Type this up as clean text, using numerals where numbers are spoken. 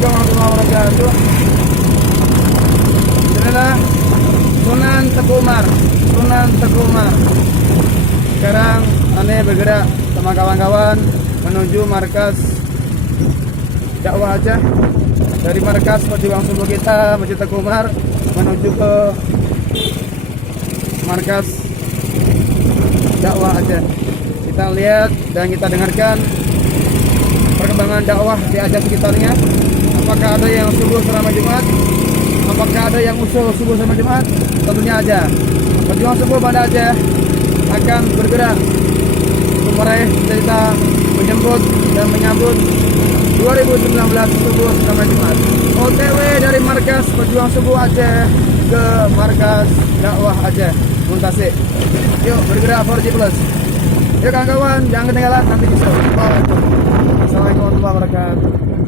Assalamualaikum warahmatullahi wabarakatuh. Inilah Sunan Teguh Umar. Sunan Teguh Umar. Sekarang Ane bergerak sama kawan-kawan menuju markas dakwah Aceh. Dari markas perjuangan subuh kita Masjid Teguh Umar menuju ke markas dakwah Aceh. Kita lihat dan kita dengarkan perkembangan dakwah di Aceh sekitarnya. Apakah ada yang subuh selama Jumat? Apakah ada yang usul subuh selama Jumat? Tentunya ada. Perjuangan subuh pada Aceh akan bergerak meraih cerita menjemput dan menyambut 2019 subuh selama Jumat. OTW dari markas perjuangan subuh Aceh ke markas dakwah Aceh Muntasik. Yuk bergerak 4G Plus. Yuk kawan-kawan, jangan ketinggalan nanti bisa. Assalamualaikum warahmatullahi wabarakatuh.